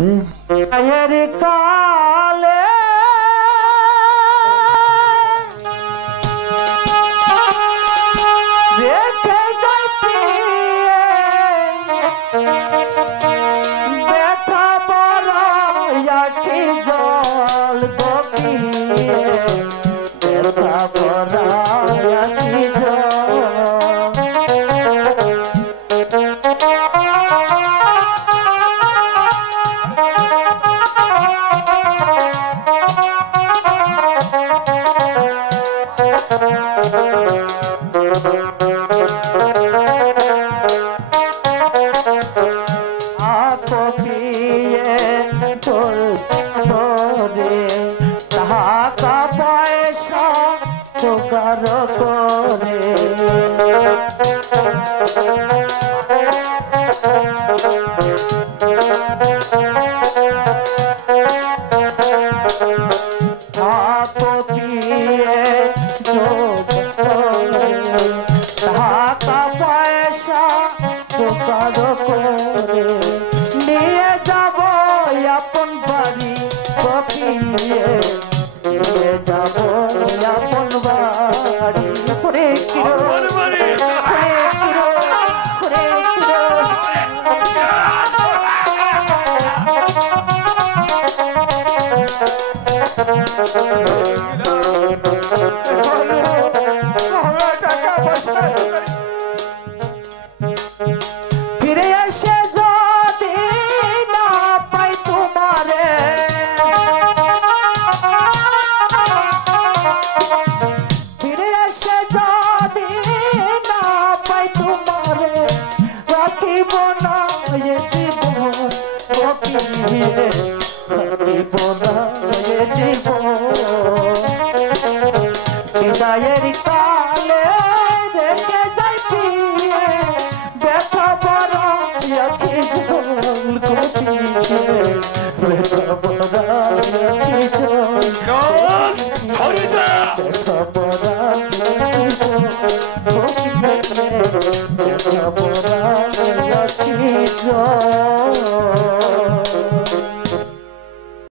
আয়ের কালে রেখে যাই পিয়ে ব্যথা বড়াইয়াটি জল গপিয়ে ব্যথা বড়াইয়াটি জল টাকা পয়সা জোগাড় করে টাকা পয়সা জোগাড় করে নিয়ে যাব আপন বাড়ি কপিয়ে নিয়ে যাব আপন বাড়ি করে ফিরে এসে যদি না পাই তোমারে ফিরে এসে যদি না পাই তোমারে রাখিব না এ জীবন রাখিব না এ জীবন বিদায়ের কালে রেখে যাই পিয়ে ব্যথা বড়াইয়াটি জল গপিয়ে ব্যথা বড়াইয়াটি জল ব্যথা বড়াইয়াটি জল গপিয়ে ব্যথা বড়াইয়াটি জল